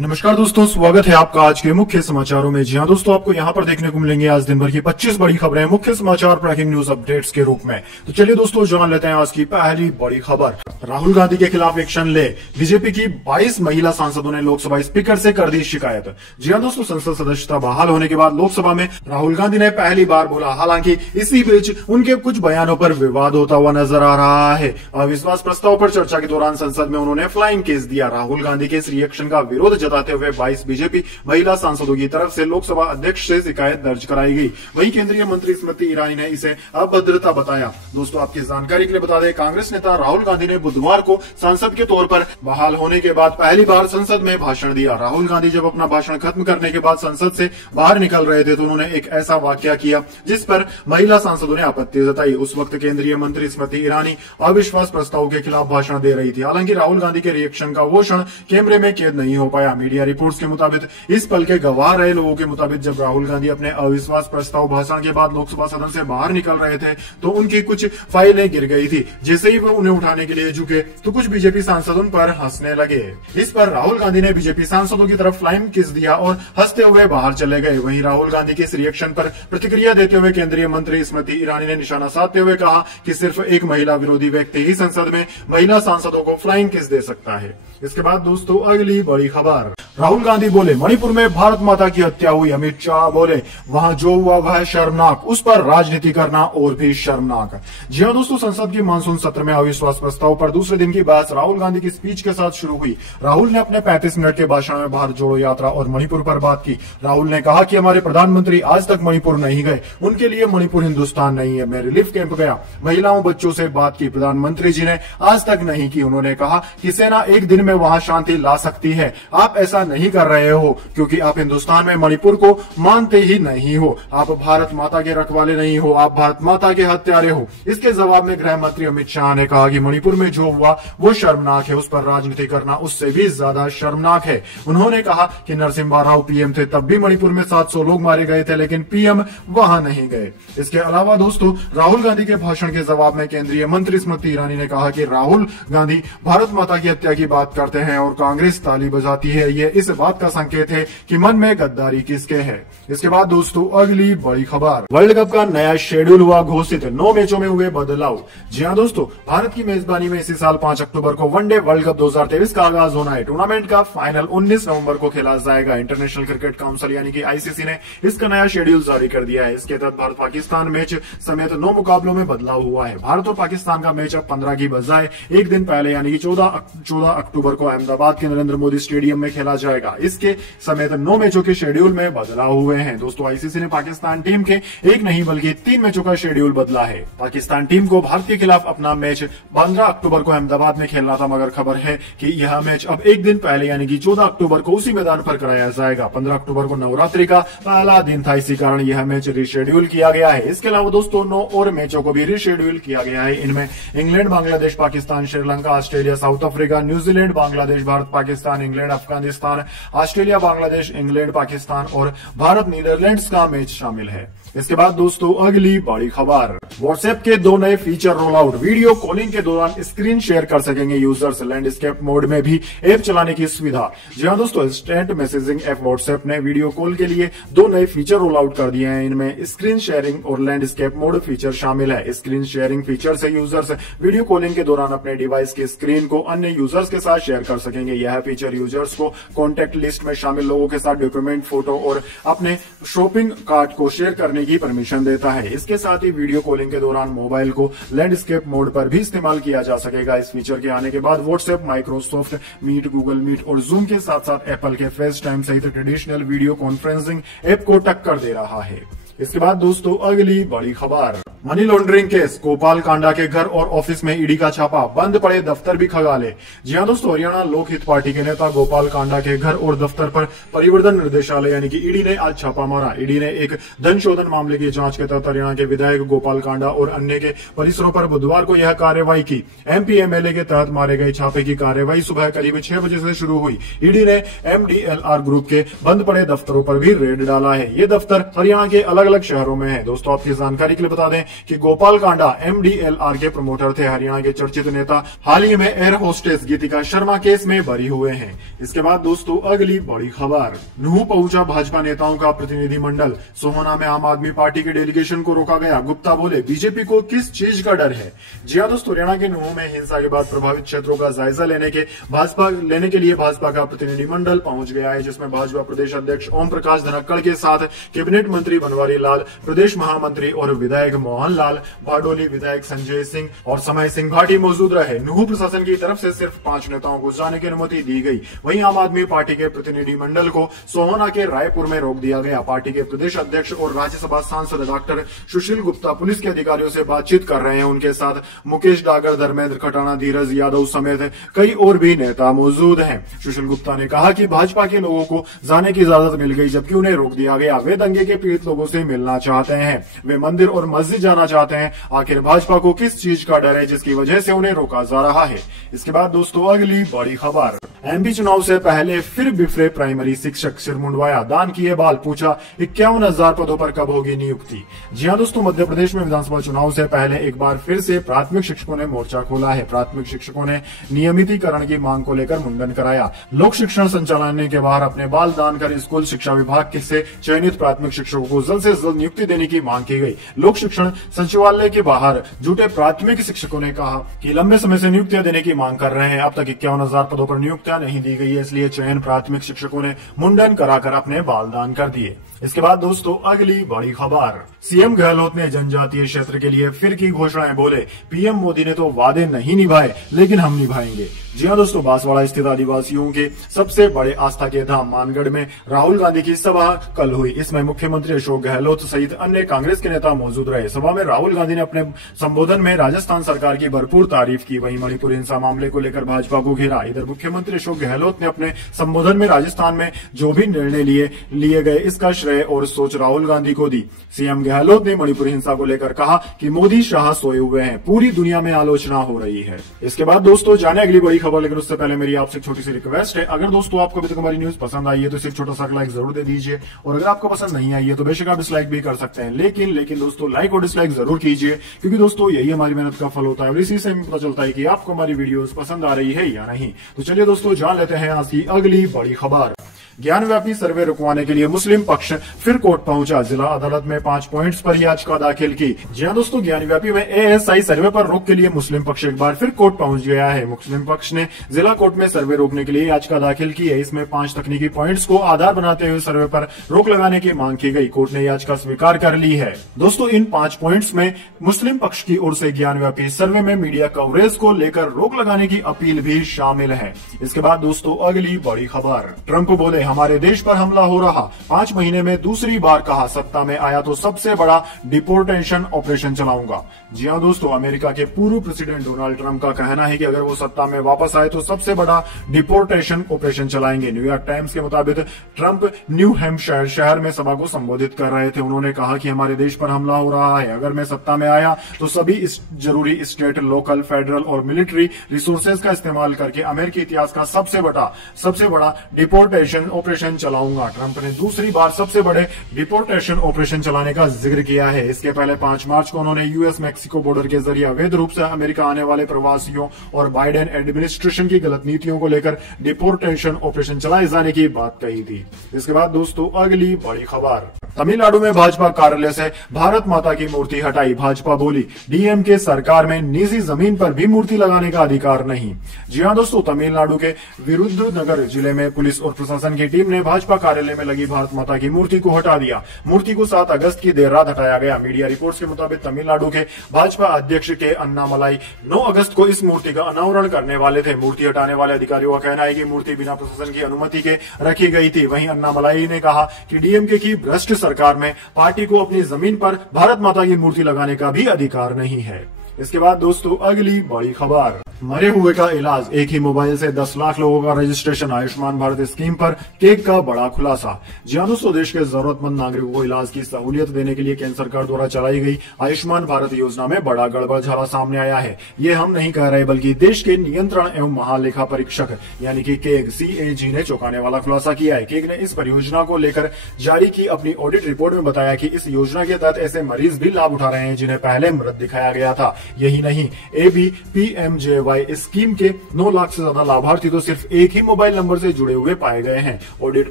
नमस्कार दोस्तों, स्वागत है आपका आज के मुख्य समाचारों में। जी हां दोस्तों, आपको यहां पर देखने को मिलेंगे आज दिन भर की 25 बड़ी खबरें मुख्य समाचार ब्रेकिंग न्यूज अपडेट्स के रूप में। तो चलिए दोस्तों, जान लेते हैं आज की पहली बड़ी खबर। राहुल गांधी के खिलाफ एक्शन ले, बीजेपी की 22 महिला सांसदों ने लोकसभा स्पीकर से कर दी शिकायत। जी हां दोस्तों, संसद सदस्यता बहाल होने के बाद लोकसभा में राहुल गांधी ने पहली बार बोला। हालांकि इसी बीच उनके कुछ बयानों पर विवाद होता हुआ नजर आ रहा है। अविश्वास प्रस्ताव पर चर्चा के दौरान संसद में उन्होंने फ्लाइंग केस दिया। राहुल गांधी के इस रिएक्शन का विरोध जताते हुए 22 बीजेपी महिला सांसदों की तरफ से लोकसभा अध्यक्ष से शिकायत दर्ज कराई गई। वहीं केंद्रीय मंत्री स्मृति ईरानी ने इसे अभद्रता बताया। दोस्तों, आपकी जानकारी के लिए बता दें, कांग्रेस नेता राहुल गांधी ने बुधवार को सांसद के तौर पर बहाल होने के बाद पहली बार संसद में भाषण दिया। राहुल गांधी जब अपना भाषण खत्म करने के बाद संसद से बाहर निकल रहे थे तो उन्होंने एक ऐसा वाकया किया जिस पर महिला सांसदों ने आपत्ति जताई। उस वक्त केंद्रीय मंत्री स्मृति ईरानी अविश्वास प्रस्ताव के खिलाफ भाषण दे रही थी। हालांकि राहुल गांधी के रिएक्शन का वो क्षण कैमरे में कैद नहीं हो पाया। मीडिया रिपोर्ट्स के मुताबिक, इस पल के गवाह रहे लोगों के मुताबिक, जब राहुल गांधी अपने अविश्वास प्रस्ताव भाषण के बाद लोकसभा सदन से बाहर निकल रहे थे तो उनकी कुछ फाइलें गिर गई थी। जैसे ही वो उन्हें उठाने के लिए झुके तो कुछ बीजेपी सांसद उन पर हंसने लगे। इस पर राहुल गांधी ने बीजेपी सांसदों की तरफ फ्लाइंग किस दिया और हंसते हुए बाहर चले गए। वहीं राहुल गांधी के इस रिएक्शन पर प्रतिक्रिया देते हुए केंद्रीय मंत्री स्मृति ईरानी ने निशाना साधते हुए कहा कि सिर्फ एक महिला विरोधी व्यक्ति ही संसद में महिला सांसदों को फ्लाइंग किस दे सकता है। इसके बाद दोस्तों, अगली बड़ी खबर। राहुल गांधी बोले, मणिपुर में भारत माता की हत्या हुई। अमित शाह बोले, वहां जो हुआ वह शर्मनाक, उस पर राजनीति करना और भी शर्मनाक। जी हां दोस्तों, संसद की मानसून सत्र में अविश्वास प्रस्ताव पर दूसरे दिन की बहस राहुल गांधी की स्पीच के साथ शुरू हुई। राहुल ने अपने 35 मिनट के भाषण में भारत जोड़ो यात्रा और मणिपुर पर बात की। राहुल ने कहा कि हमारे प्रधानमंत्री आज तक मणिपुर नहीं गए, उनके लिए मणिपुर हिंदुस्तान नहीं है। मैं रिलीफ कैंप गया, महिलाओं बच्चों से बात की, प्रधानमंत्री जी ने आज तक नहीं की। उन्होंने कहा कि सेना एक दिन में वहां शांति ला सकती है। आप ऐसा नहीं कर रहे हो क्योंकि आप हिंदुस्तान में मणिपुर को मानते ही नहीं हो। आप भारत माता के रखवाले नहीं हो, आप भारत माता के हत्यारे हो। इसके जवाब में गृह मंत्री अमित शाह ने कहा कि मणिपुर में जो हुआ वो शर्मनाक है, उस पर राजनीति करना उससे भी ज्यादा शर्मनाक है। उन्होंने कहा कि नरसिम्हा राव पीएम थे, तब भी मणिपुर में 700 लोग मारे गए थे, लेकिन पीएम वहां नहीं गए। इसके अलावा दोस्तों, राहुल गांधी के भाषण के जवाब में केंद्रीय मंत्री स्मृति ईरानी ने कहा कि राहुल गांधी भारत माता की हत्या की बात करते हैं और कांग्रेस ताली बजाती है। ये इस बात का संकेत है कि मन में गद्दारी किसके है। इसके बाद दोस्तों, अगली बड़ी खबर। वर्ल्ड कप का नया शेड्यूल हुआ घोषित, 9 मैचों में हुए बदलाव। जी हां दोस्तों, भारत की मेजबानी में इसी साल 5 अक्टूबर को वनडे वर्ल्ड कप 2023 का आगाज होना है। टूर्नामेंट का फाइनल 19 नवंबर को खेला जाएगा। इंटरनेशनल क्रिकेट काउंसिल यानी कि आईसीसी ने इसका नया शेड्यूल जारी कर दिया है। इसके तहत भारत पाकिस्तान मैच समेत 9 मुकाबलों में बदलाव हुआ है। भारत और पाकिस्तान का मैच अब 15 की बजाय एक दिन पहले यानी कि 14 अक्टूबर को अहमदाबाद के नरेंद्र मोदी स्टेडियम में खेला जाएगा। इसके समेत 9 मैचों के शेड्यूल में बदलाव हुए हैं। दोस्तों, आईसीसी ने पाकिस्तान टीम के एक नहीं बल्कि 3 मैचों का शेड्यूल बदला है। पाकिस्तान टीम को भारत के खिलाफ अपना मैच 15 अक्टूबर को अहमदाबाद में खेलना था, मगर खबर है कि यह मैच अब एक दिन पहले यानी कि 14 अक्टूबर को उसी मैदान पर कराया जाएगा। 15 अक्टूबर को नवरात्रि का पहला दिन था, इसी कारण यह मैच रिशेड्यूल किया गया है। इसके अलावा दोस्तों, 9 और मैचों को भी रिशेड्यूल किया गया है। इनमें England, Bangladesh, Pakistan, Sri Lanka, Australia, south Africa, New Zealand, Bangladesh, Bharat, Pakistan, England, Afghanistan, Australia, Bangladesh, England, Pakistan और भारत नीदरलैंड्स का मैच शामिल है। इसके बाद दोस्तों, अगली बड़ी खबर। व्हाट्सएप के 2 नए feature roll out. Video calling के दौरान स्क्रीन शेयर कर सकेंगे यूजर्स। लैंडस्केप मोड में भी ऐप चलाने की सुविधा। जी हां दोस्तों, इंस्टेंट मैसेजिंग ऐप व्हाट्सएप ने वीडियो कॉल के लिए 2 नए फीचर रोल आउट कर दिए हैं। इनमें स्क्रीन शेयरिंग और लैंडस्केप मोड फीचर शामिल है। स्क्रीन शेयरिंग फीचर से यूजर्स वीडियो कॉलिंग के दौरान अपने डिवाइस की स्क्रीन को अन्य यूजर्स के साथ शेयर कर सकेंगे। यह फीचर यूजर्स को कॉन्टैक्ट लिस्ट में शामिल लोगों के साथ डॉक्यूमेंट, फोटो और अपने शॉपिंग कार्ट को शेयर करने की परमिशन देता है। इसके साथ ही वीडियो कॉलिंग के दौरान मोबाइल को लैंडस्केप मोड पर भी इस्तेमाल किया जा सकेगा। इस फीचर के आने के बाद WhatsApp, Microsoft meet, Google meet और जूम के साथ साथ एप्पल के फेस टाइम सहित ट्रेडिशनल वीडियो कॉन्फ्रेंसिंग ऐप को टक्कर दे रहा है। इसके बाद दोस्तों, अगली बड़ी खबर। Money laundering case, Gopal Kanda के घर और ऑफिस में ईडी का छापा, बंद पड़े दफ्तर भी खंगाले। जी हां दोस्तों, हरियाणा लोकहित पार्टी के नेता गोपाल कांडा के घर और दफ्तर पर परिवर्तन निर्देशालय यानी कि ईडी ने आज छापा मारा। ईडी ने एक धन शोधन मामले की जांच के तहत हरियाणा के विधायक गोपाल कांडा और अन्य के परिसरों पर बुधवार को यह कार्रवाई की। एमपी एमएलए के तहत मारे गए छापे की कार्रवाई सुबह करीब 6 बजे से शुरू हुई। ईडी ने एमडीएलआर ग्रुप के बंद पड़े दफ्तरों पर भी रेड डाला है। ये दफ्तर हरियाणा के अलग अलग शहरों में है। दोस्तों, आपकी जानकारी के लिए बता दें, कि गोपाल कांडा MDLR के प्रमोटर थे। हरियाणा के चर्चित नेता हाल ही में एयर होस्टेस गीतिका शर्मा केस में बरी हुए हैं। इसके बाद दोस्तों अगली बड़ी खबर, नूंह पहुंचा भाजपा नेताओं का प्रतिनिधिमंडल, सोहना में आम आदमी पार्टी के डेलीगेशन को रोका गया। गुप्ता बोले बीजेपी को किस चीज का डर है। जी हां दोस्तों, हरियाणा के नूंह में हिंसा के बाद प्रभावित क्षेत्रों का जायजा लेने के लिए भाजपा का प्रतिनिधिमंडल पहुंच गया है, जिसमें भाजपा प्रदेश अध्यक्ष ओम प्रकाश धनखड़ के साथ कैबिनेट मंत्री बनवारी लाल, प्रदेश महामंत्री और विधायक मोहन लाल, बारडोली विधायक संजय सिंह और समय सिंह भाटी मौजूद रहे। नूंह प्रशासन की तरफ से सिर्फ 5 नेताओं को जाने की अनुमति दी गई। वहीं आम आदमी पार्टी के प्रतिनिधिमंडल को सोहना के रायपुर में रोक दिया गया। पार्टी के प्रदेश अध्यक्ष और राज्यसभा सांसद डॉक्टर सुशील गुप्ता पुलिस के अधिकारियों से बातचीत कर रहे हैं। उनके साथ मुकेश डागर, धर्मेंद्र खटाना, धीरज यादव समेत कई और भी नेता मौजूद हैं। सुशील गुप्ता ने कहा कि भाजपा के लोगों को जाने की इजाजत मिल गई, जबकि उन्हें रोक दिया गया। वे दंगे के पीड़ित लोगों से मिलना चाहते हैं, वे मंदिर और मस्जिद जाना चाहते हैं। आखिर भाजपा को किस चीज का डर है जिसकी वजह से उन्हें रोका जा रहा है। इसके बाद दोस्तों अगली बड़ी खबर, MP चुनाव से पहले फिर बिफरे प्राइमरी शिक्षक, सिर मुंडवाया, दान किए बाल, पूछा 51,000 पदों पर कब होगी नियुक्ति। जी हां दोस्तों, मध्य प्रदेश में विधानसभा चुनाव से पहले एक बार फिर से प्राथमिक शिक्षकों ने मोर्चा खोला है। प्राथमिक शिक्षकों ने नियमितीकरण की मांग को लेकर मुंडन कराया। लोक शिक्षण संचालनालय के बाहर अपने बाल दान कर स्कूल शिक्षा विभाग से चयनित प्राथमिक शिक्षकों को जल्द से जल्द नियुक्ति देने की मांग की गई। लोक शिक्षण सचिवालय के बाहर जुटे प्राथमिक शिक्षकों ने कहा कि लंबे समय से नियुक्तियां देने की मांग कर रहे हैं। अब तक 51,000 पदों पर नियुक्तियां नहीं दी गई है, इसलिए चयन प्राथमिक शिक्षकों ने मुंडन कराकर अपने बाल दान कर दिए। इसके बाद दोस्तों अगली बड़ी खबर, सीएम गहलोत ने जनजातीय क्षेत्र के लिए फिर की घोषणाएं, बोले पीएम मोदी ने तो वादे नहीं निभाए लेकिन हम निभाएंगे। जी हां दोस्तों, बांसवाड़ा स्थित आदिवासियों के सबसे बड़े आस्था के धाम मानगढ़ में राहुल गांधी की सभा कल हुई। इसमें मुख्यमंत्री अशोक गहलोत सहित अन्य कांग्रेस के नेता मौजूद रहे। सभा में राहुल गांधी ने अपने संबोधन में राजस्थान सरकार की भरपूर तारीफ की। वहीं मणिपुर हिंसा मामले को लेकर भाजपा को घेरा। इधर मुख्यमंत्री अशोक गहलोत ने अपने संबोधन में राजस्थान में जो भी निर्णय लिए गए इसका श्रेय और सोच राहुल गांधी को दी। सीएम गहलोत ने मणिपुर हिंसा को लेकर कहा कि मोदी शाह सोए हुए हैं, पूरी दुनिया में आलोचना हो रही है। इसके बाद दोस्तों जाने अगली बड़ी खबर, लेकिन उससे पहले मेरी आपसे छोटी सी रिक्वेस्ट है, अगर दोस्तों आपको अभी तक हमारी न्यूज पसंद आई है तो सिर्फ छोटा सा लाइक जरूर दे दीजिए, और अगर आपको पसंद नहीं आई है तो बेशक आप डिसलाइक भी कर सकते हैं, लेकिन दोस्तों लाइक और डिसलाइक जरूर कीजिए, क्योंकि दोस्तों यही हमारी मेहनत का फल होता है और इसी से हमें पता चलता है कि आपको हमारी वीडियोस पसंद आ रही है या नहीं। तो चलिए दोस्तों जान लेते हैं आज की अगली बड़ी खबर। ज्ञानव्यापी सर्वे रुकवाने के लिए मुस्लिम पक्ष फिर कोर्ट पहुंचा। जिला अदालत में 5 पॉइंट्स पर याचिका दाखिल की। जी हां दोस्तों, ज्ञानव्यापी में ASI सर्वे पर रोक के लिए मुस्लिम पक्ष एक बार फिर कोर्ट पहुंच गया है। मुस्लिम पक्ष ने जिला कोर्ट में सर्वे रोकने के लिए याचिका दाखिल की है। इसमें 5 तकनीकी पॉइंट्स को आधार बनाते हुए सर्वे पर रोक लगाने की मांग की गई। कोर्ट ने याचिका स्वीकार कर ली है। दोस्तों इन 5 पॉइंट्स में मुस्लिम पक्ष की ओर से ज्ञानव्यापी सर्वे में मीडिया कवरेज को लेकर रोक लगाने की अपील भी शामिल है। इसके बाद दोस्तों अगली बड़ी खबर, ट्रंप बोले हमारे देश पर हमला हो रहा, 5 महीने में दूसरी बार कहा सत्ता में आया तो सबसे बड़ा डिपोर्टेशन ऑपरेशन चलाऊंगा। जी हां दोस्तों, अमेरिका के पूर्व प्रेसिडेंट डोनाल्ड ट्रंप का कहना है कि अगर वो सत्ता में वापस आए तो सबसे बड़ा डिपोर्टेशन ऑपरेशन चलाएंगे। न्यूयॉर्क टाइम्स के मुताबिक ट्रंप न्यू हैम्पशायर शहर में सभा को संबोधित कर रहे थे। उन्होंने कहा कि हमारे देश पर हमला हो रहा है, अगर मैं सत्ता में आया तो सभी जरूरी स्टेट, लोकल, फेडरल और मिलिट्री रिसोर्सेज का इस्तेमाल करके अमेरिकी इतिहास का सबसे बड़ा डिपोर्टेशन ऑपरेशन चलाऊंगा। ट्रंप ने दूसरी बार सबसे बड़े डिपोर्टेशन ऑपरेशन चलाने का जिक्र किया है। इसके पहले 5 मार्च को उन्होंने यूएस मैक्सिको बॉर्डर के जरिए अवैध रूप से अमेरिका आने वाले प्रवासियों और बाइडेन एडमिनिस्ट्रेशन की गलत नीतियों को लेकर डिपोर्टेशन ऑपरेशन चलाए जाने की बात कही थी। इसके बाद दोस्तों अगली बड़ी खबर, तमिलनाडु में भाजपा कार्यालय से भारत माता की मूर्ति हटाई। भाजपा बोली डीएमके सरकार में निजी जमीन पर भी मूर्ति लगाने का अधिकार नहीं। जी हां दोस्तों, तमिलनाडु के विरुद्धनगर जिले में पुलिस और प्रशासन की टीम ने भाजपा कार्यालय में लगी भारत माता की मूर्ति को हटा दिया। मूर्ति को 7 अगस्त की देर रात हटाया गया। मीडिया रिपोर्ट्स के मुताबिक तमिलनाडु के भाजपा अध्यक्ष के अन्नामलाई 9 अगस्त को इस मूर्ति का अनावरण करने वाले थे। मूर्ति हटाने वाले अधिकारियों का कहना है कि मूर्ति बिना प्रशासन की अनुमति के रखी गई थी। वहीं अन्नामलाई ने कहा कि डीएमके की भ्रष्ट सरकार में पार्टी को अपनी जमीन पर भारत माता की मूर्ति लगाने का भी अधिकार नहीं है। इसके बाद दोस्तों अगली बड़ी खबर, मरे हुए का इलाज, एक ही मोबाइल से 10 लाख लोगों का रजिस्ट्रेशन, आयुष्मान भारत स्कीम पर केक का बड़ा खुलासा। जी हां दोस्तों, देश के जरूरतमंद नागरिकों को इलाज की सहूलियत देने के लिए केंद्र सरकार द्वारा चलाई गई आयुष्मान भारत योजना में बड़ा गड़बड़झाला सामने आया है। ये हम नहीं कह रहे, बल्कि देश के नियंत्रण एवं महालेखा परीक्षक यानी कि केग CAG ने चौंकाने वाला खुलासा किया है। केग ने इस परियोजना को लेकर जारी की अपनी ऑडिट रिपोर्ट में बताया कि इस योजना के तहत ऐसे मरीज भी लाभ उठा रहे हैं जिन्हें पहले मृत दिखाया गया था। यही नहीं, ABPMJY स्कीम के 9 लाख से ज्यादा लाभार्थी तो सिर्फ एक ही मोबाइल नंबर से जुड़े हुए पाए गए हैं। ऑडिट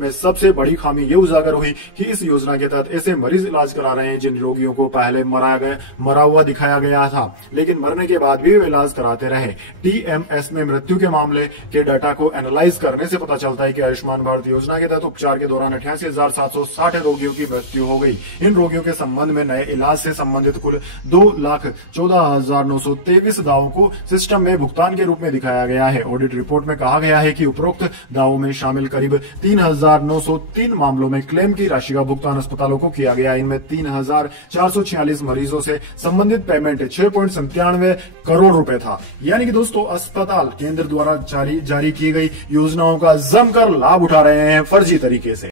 में सबसे बड़ी खामी ये उजागर हुई कि इस योजना के तहत ऐसे मरीज इलाज करा रहे हैं जिन रोगियों को पहले मरा हुआ दिखाया गया था, लेकिन मरने के बाद भी वे इलाज कराते रहे। TMS में मृत्यु के मामले के डाटा को एनालाइज करने से पता चलता है कि आयुष्मान भारत योजना के तहत उपचार के दौरान 88,760 रोगियों की मृत्यु हो गई। इन रोगियों के संबंध में नए इलाज से संबंधित कुल 2,14,923 दावों को सिस्टम में भुगतान के रूप में दिखाया गया है। ऑडिट रिपोर्ट में कहा गया है कि उपरोक्त दावों में शामिल करीब 3,903 मामलों में क्लेम की राशि का भुगतान अस्पतालों को किया गया। इनमें 3,446 मरीजों से संबंधित पेमेंट 6.97 करोड़ रुपए था। यानी कि दोस्तों, अस्पताल केंद्र द्वारा जारी की गई योजनाओं का जमकर लाभ उठा रहे हैं फर्जी तरीके से।